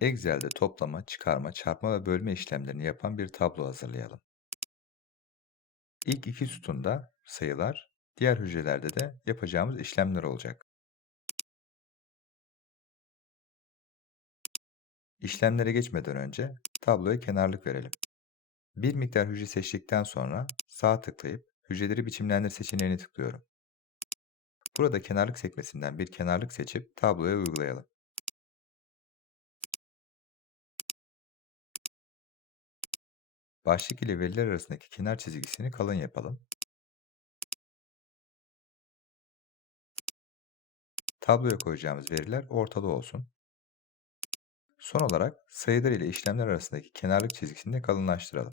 Excel'de toplama, çıkarma, çarpma ve bölme işlemlerini yapan bir tablo hazırlayalım. İlk iki sütunda sayılar, diğer hücrelerde de yapacağımız işlemler olacak. İşlemlere geçmeden önce tabloya kenarlık verelim. Bir miktar hücre seçtikten sonra sağ tıklayıp hücreleri biçimlendir seçeneğini tıklıyorum. Burada kenarlık sekmesinden bir kenarlık seçip tabloya uygulayalım. Başlık ile veriler arasındaki kenar çizgisini kalın yapalım. Tabloya koyacağımız veriler ortada olsun. Son olarak sayılar ile işlemler arasındaki kenarlık çizgisini de kalınlaştıralım.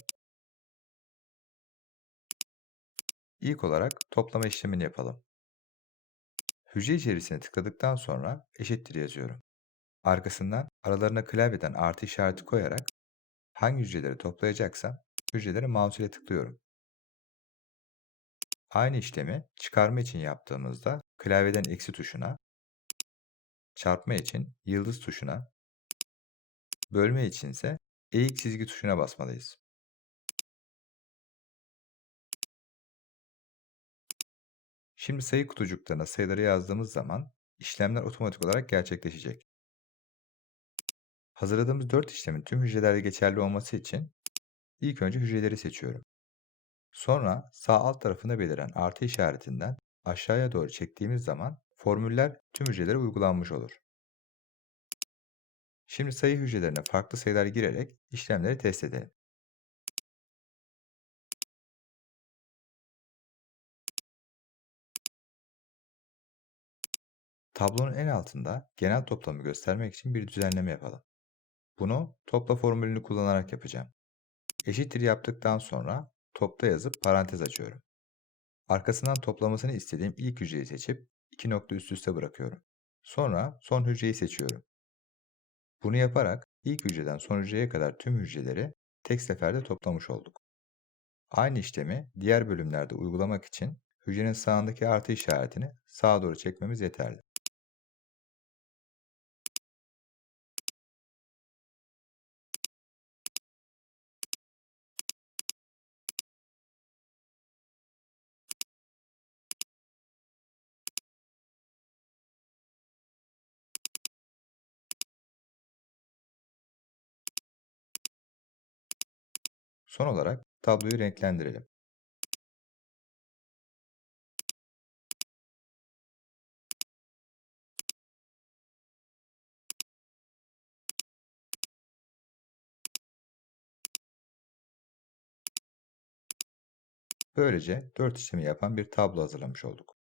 İlk olarak toplama işlemini yapalım. Hücre içerisine tıkladıktan sonra eşittir yazıyorum. Arkasından aralarına klavyeden artı işareti koyarak hangi hücreleri toplayacaksam hücreleri mouse ile tıklıyorum. Aynı işlemi çıkarma için yaptığımızda klavyeden eksi tuşuna, çarpma için yıldız tuşuna, bölme için ise eğik çizgi tuşuna basmalıyız. Şimdi sayı kutucuklarına sayıları yazdığımız zaman işlemler otomatik olarak gerçekleşecek. Hazırladığımız 4 işlemin tüm hücrelerde geçerli olması için ilk önce hücreleri seçiyorum. Sonra sağ alt tarafında beliren artı işaretinden aşağıya doğru çektiğimiz zaman formüller tüm hücrelere uygulanmış olur. Şimdi sayı hücrelerine farklı sayılar girerek işlemleri test edelim. Tablonun en altında genel toplamı göstermek için bir düzenleme yapalım. Bunu topla formülünü kullanarak yapacağım. Eşittir yaptıktan sonra topla yazıp parantez açıyorum. Arkasından toplamasını istediğim ilk hücreyi seçip iki nokta üst üste bırakıyorum. Sonra son hücreyi seçiyorum. Bunu yaparak ilk hücreden son hücreye kadar tüm hücreleri tek seferde toplamış olduk. Aynı işlemi diğer bölümlerde uygulamak için hücrenin sağındaki artı işaretini sağa doğru çekmemiz yeterli. Son olarak tabloyu renklendirelim. Böylece 4 işlemi yapan bir tablo hazırlamış olduk.